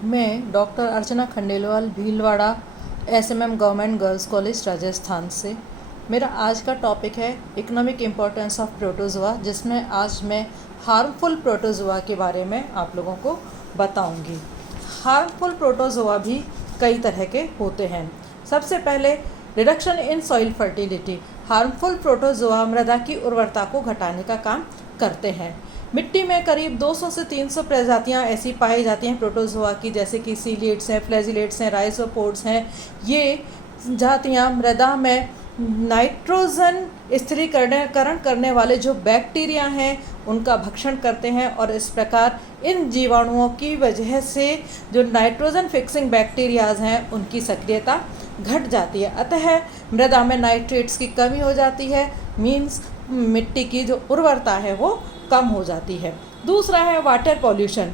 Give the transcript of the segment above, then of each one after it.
मैं doctor Archana Khandelwal Bhilwara SMM government girls college Rajasthan से। मेरा आज का टॉपिक है इकोनॉमिक इम्पोर्टेंस ऑफ प्रोटोजोआ, जिसमें आज मैं हार्मफुल प्रोटोजोआ के बारे में आप लोगों को बताऊंगी। हार्मफुल प्रोटोजोआ भी कई तरह के होते हैं। सबसे पहले reduction in soil fertility. Harmful protozoa मृदा की उर्वरता को घटाने का काम करते हैं। मिट्टी में करीब 200 से 300 प्रजातियां ऐसी पाई जाती हैं प्रोटोजोआ की, जैसे कि सीलिएट्स हैं, फ्लैजिलेट्स हैं, राइजोपोड्स हैं। ये जातियां मृदा में नाइट्रोजन स्थिरीकरण करने वाले जो बैक्टीरिया हैं उनका भक्षण करते हैं, और इस प्रकार इन जीवाणुओं की वजह से जो नाइट्रोजन फिक्सिंग बैक्टीरियाज हैं उनकी सक्रियता घट जाती है। अतः मृदा में नाइट्रेट्स की कमी हो जाती है, मीन्स मिट्टी की जो उर्वरता है वो कम हो जाती है। दूसरा है वाटर पॉल्यूशन।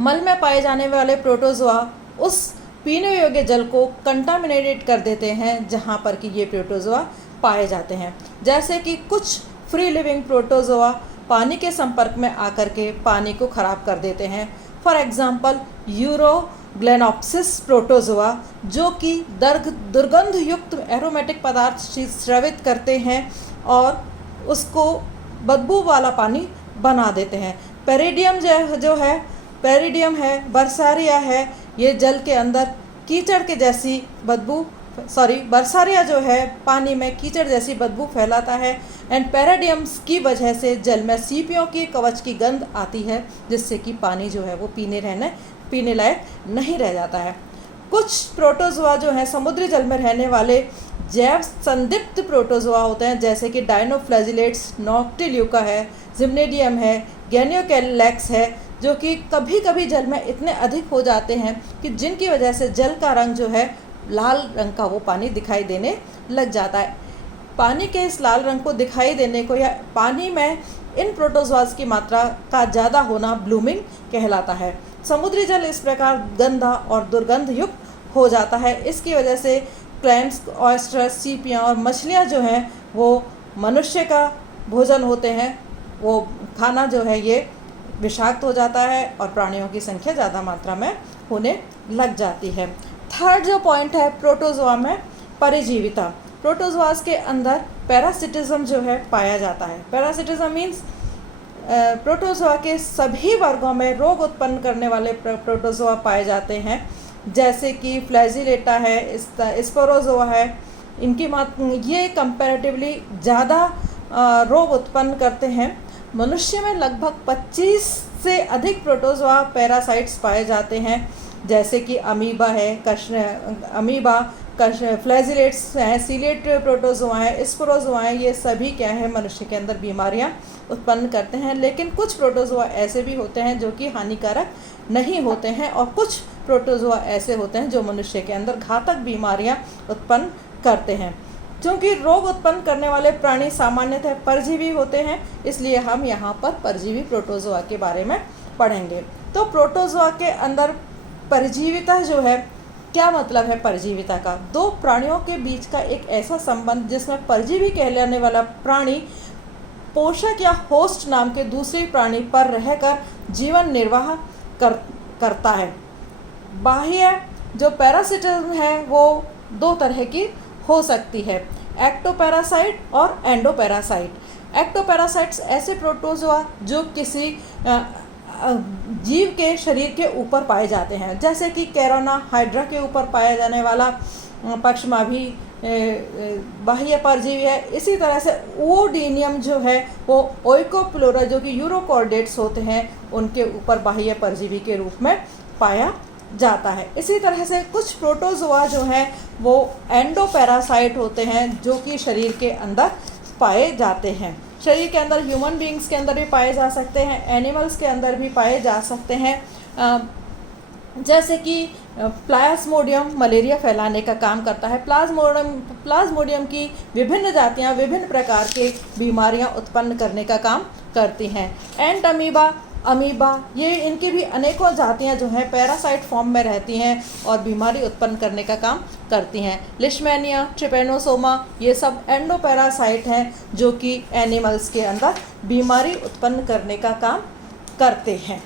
मल में पाए जाने वाले प्रोटोजोआ उस पीने योग्य जल को कंटामिनेटेड कर देते हैं जहाँ पर कि ये प्रोटोजोआ पाए जाते हैं। जैसे कि कुछ फ्री लिविंग प्रोटोजोआ पानी के संपर्क में आकर के पानी को खराब कर देते हैं। फॉर एग्जांपल यूरोग्लेनोप्सिस प्रोटोजोआ, जो कि दुर्गंध युक्त एरोमेटिक पदार्थ स्रावित करते हैं और उसको बदबू वाला पानी बना देते हैं। पेरिडियम है, बर्सारिया है, ये जल के अंदर कीचड़ के जैसी बर्सारिया जो है पानी में कीचड़ जैसी बदबू फैलाता है। एंड पेरिडियम्स की वजह से जल में सीपियों की कवच की गंध आती है, जिससे कि पानी जो है वो पीने लायक नहीं रह जाता है। कुछ प्रोटोजोआ जो हैं समुद्री जल में रहने वाले जैव संदिग्ध प्रोटोजोआ होते हैं, जैसे कि डायनोफ्लैजिलेट्स, नॉक्टिल्यूका है, जिम्नेडियम है, गैनियोकैलेक्स है, जो कि कभी कभी जल में इतने अधिक हो जाते हैं कि जिनकी वजह से जल का रंग जो है लाल रंग का वो पानी दिखाई देने लग जाता है। पानी के इस लाल रंग को दिखाई देने को या पानी में इन प्रोटोजोआस की मात्रा का ज़्यादा होना ब्लूमिंग कहलाता है। समुद्री जल इस प्रकार गंदा और दुर्गंध युक्त हो जाता है। इसकी वजह से क्लैम्स, ऑयस्टर, सीपियाँ और मछलियाँ जो हैं वो मनुष्य का भोजन होते हैं। वो खाना जो है ये विषाक्त हो जाता है और प्राणियों की संख्या ज़्यादा मात्रा में होने लग जाती है। थर्ड जो पॉइंट है प्रोटोजोआ में परिजीविता। प्रोटोजोआस के अंदर पैरासिटिज्म जो है पाया जाता है। पैरासिटिज्म मीन्स प्रोटोजोआ के सभी वर्गों में रोग उत्पन्न करने वाले प्रोटोजोआ पाए जाते हैं, जैसे कि फ्लैजिलेटा है, स्पोरोजोआ है। ये कंपैरेटिवली ज़्यादा रोग उत्पन्न करते हैं। मनुष्य में लगभग 25 से अधिक प्रोटोजोआ पैरासाइट्स पाए जाते हैं, जैसे कि अमीबा है, फ्लैजिलेट्स हैं, सीलेट प्रोटोजोआ है, स्पोरोजोआ हैं। ये सभी क्या है मनुष्य के अंदर बीमारियां उत्पन्न करते हैं। लेकिन कुछ प्रोटोजोआ ऐसे भी होते हैं जो कि हानिकारक नहीं होते हैं, और कुछ प्रोटोजोआ ऐसे होते हैं जो मनुष्य के अंदर घातक बीमारियां उत्पन्न करते हैं। क्योंकि रोग उत्पन्न करने वाले प्राणी सामान्यतः परजीवी होते हैं, इसलिए हम यहाँ पर परजीवी प्रोटोजोआ के बारे में पढ़ेंगे। तो प्रोटोजोआ के अंदर परजीविता जो है, क्या मतलब है परजीविता का? दो प्राणियों के बीच का एक ऐसा संबंध जिसमें परजीवी कहलाने वाला प्राणी पोषक या होस्ट नाम के दूसरे प्राणी पर रहकर जीवन निर्वाह करता है। बाह्य जो पैरासिटिज्म है वो दो तरह की हो सकती है, एक्टोपैरासाइट और एंडोपैरासाइट। एक्टोपैरासाइट्स ऐसे प्रोटोजोआ जो किसी जीव के शरीर के ऊपर पाए जाते हैं, जैसे कि कैरोना हाइड्रा के ऊपर पाया जाने वाला पक्षमाभी बाह्य परजीवी है। इसी तरह से ओडीनियम जो है वो ओइकोप्लोरा जो कि यूरोकॉर्डेट्स होते हैं उनके ऊपर बाह्य परजीवी के रूप में पाया जाता है। इसी तरह से कुछ प्रोटोजोआ जो हैं वो एंडोपैरासाइट होते हैं, जो कि शरीर के अंदर पाए जाते हैं। शरीर के अंदर ह्यूमन बींग्स के अंदर भी पाए जा सकते हैं, एनिमल्स के अंदर भी पाए जा सकते हैं। जैसे कि प्लाज्मोडियम मलेरिया फैलाने का काम करता है। प्लाज्मोडियम की विभिन्न जातियां विभिन्न प्रकार के बीमारियां उत्पन्न करने का काम करती हैं। एंड अमीबा ये इनकी भी अनेकों जातियां जो हैं पैरासाइट फॉर्म में रहती हैं और बीमारी उत्पन्न करने का काम करती हैं। लिशमैनिया, ट्रिपेनोसोमा ये सब एंडोपैरासाइट हैं जो कि एनिमल्स के अंदर बीमारी उत्पन्न करने का काम करते हैं।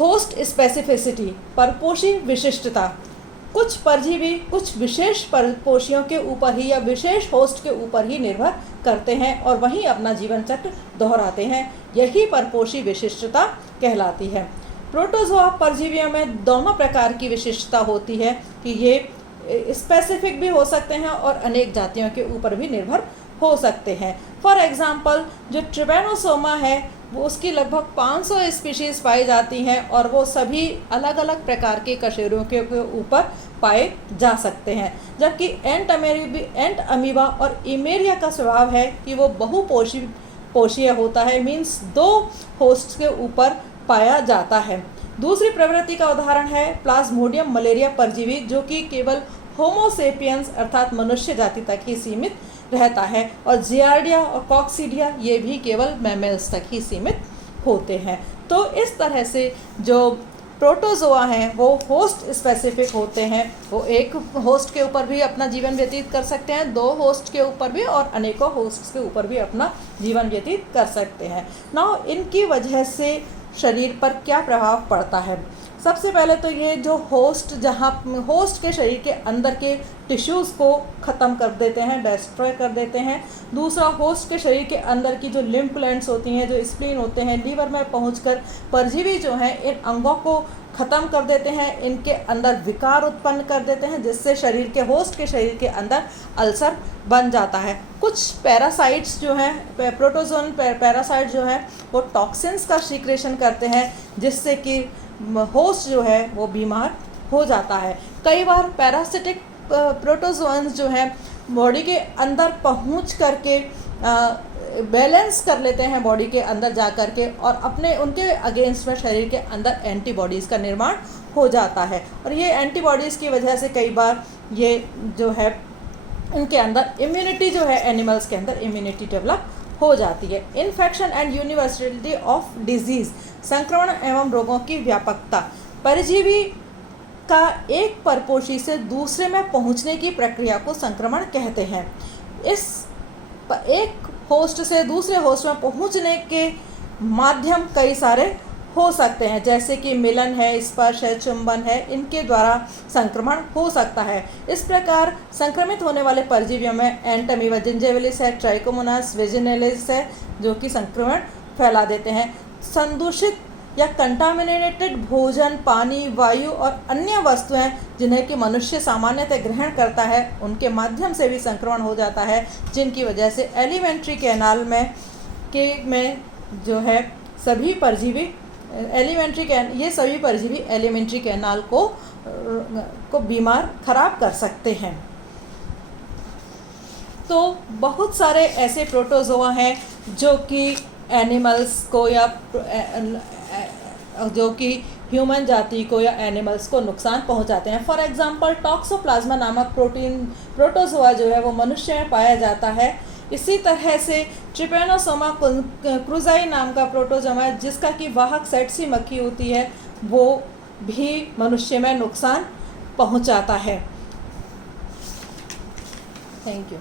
होस्ट स्पेसिफिसिटी, परपोषी विशिष्टता। कुछ परजीवी कुछ विशेष परपोषियों के ऊपर ही या विशेष होस्ट के ऊपर ही निर्भर करते हैं और वहीं अपना जीवन चक्र दोहराते हैं, यही परपोषी विशिष्टता कहलाती है। प्रोटोजोआ परजीवियों में दोनों प्रकार की विशिष्टता होती है कि ये स्पेसिफिक भी हो सकते हैं और अनेक जातियों के ऊपर भी निर्भर हो सकते हैं। फॉर एग्जांपल जो ट्रिपैनोसोमा है वो उसकी लगभग 500 स्पीशीज़ पाई जाती हैं और वो सभी अलग अलग प्रकार के कशेरुओं के ऊपर पाए जा सकते हैं, जबकि एंट अमीबा और इमेरिया का स्वभाव है कि वो बहुपोषीय होता है, मीन्स 2 होस्ट के ऊपर पाया जाता है। दूसरी प्रवृत्ति का उदाहरण है प्लाज्मोडियम मलेरिया परजीवी, जो कि केवल होमोसेपियंस अर्थात मनुष्य जाति तक ही सीमित रहता है, और जियार्डिया और कॉक्सीडिया ये भी केवल मैमल्स तक ही सीमित होते हैं। तो इस तरह से जो प्रोटोजोआ हैं वो होस्ट स्पेसिफिक होते हैं, वो एक होस्ट के ऊपर भी अपना जीवन व्यतीत कर सकते हैं, 2 होस्ट के ऊपर भी और अनेकों होस्ट के ऊपर भी अपना जीवन व्यतीत कर सकते हैं। नाउ इनकी वजह से शरीर पर क्या प्रभाव पड़ता है? सबसे पहले तो ये जो होस्ट के शरीर के अंदर के टिश्यूज़ को ख़त्म कर देते हैं, डिस्ट्रॉय कर देते हैं। दूसरा, होस्ट के शरीर के अंदर की जो लिम्फ ग्लैंड्स होती हैं, जो स्प्लीन होते हैं, लीवर में पहुंचकर परजीवी जो हैं इन अंगों को ख़त्म कर देते हैं, इनके अंदर विकार उत्पन्न कर देते हैं, जिससे होस्ट के शरीर के अंदर अल्सर बन जाता है। कुछ पैरासाइट्स जो हैं, प्रोटोजोन पैरासाइट जो हैं वो टॉक्सिन्स का सीक्रेशन करते हैं, जिससे कि होस्ट जो है वो बीमार हो जाता है। कई बार पैरासिटिक प्रोटोजोन्स जो हैं बॉडी के अंदर पहुंच करके बैलेंस कर लेते हैं बॉडी के अंदर जा कर के, और उनके अगेंस्ट में शरीर के अंदर एंटीबॉडीज़ का निर्माण हो जाता है, और ये एंटीबॉडीज़ की वजह से कई बार ये जो है उनके अंदर इम्यूनिटी जो है, एनिमल्स के अंदर इम्यूनिटी डेवलप हो जाती है। Infection and universality of disease, संक्रमण एवं रोगों की व्यापकता। परजीवी का एक परपोषी से दूसरे में पहुंचने की प्रक्रिया को संक्रमण कहते हैं। इस एक होस्ट से दूसरे होस्ट में पहुंचने के माध्यम कई सारे हो सकते हैं, जैसे कि मिलन है, स्पर्श है, चुंबन है, इनके द्वारा संक्रमण हो सकता है। इस प्रकार संक्रमित होने वाले परजीवियों में एंटमीबा जिंजिविलिस है, ट्राइकोमोनास वेजिनलिस है, जो कि संक्रमण फैला देते हैं। संदूषित या कंटामिनेटेड भोजन, पानी, वायु और अन्य वस्तुएं जिन्हें कि मनुष्य सामान्यतः ग्रहण करता है, उनके माध्यम से भी संक्रमण हो जाता है, जिनकी वजह से एलिमेंट्री कैनाल में जो है सभी परजीवी ये सभी परजीवी एलिमेंट्री कैनाल को बीमार खराब कर सकते हैं। तो बहुत सारे ऐसे प्रोटोजोआ हैं जो कि एनिमल्स को या जो कि ह्यूमन जाति को या एनिमल्स को नुकसान पहुंचाते हैं। फॉर एग्जांपल टॉक्सोप्लाज्मा नामक प्रोटोजोआ जो है वो मनुष्य में पाया जाता है। इसी तरह से ट्रिपैनोसोमा क्रूज़ाई नाम का प्रोटोजोआ जिसका कि वाहक सेटसी मक्खी होती है, वो भी मनुष्य में नुकसान पहुंचाता है। Thank you.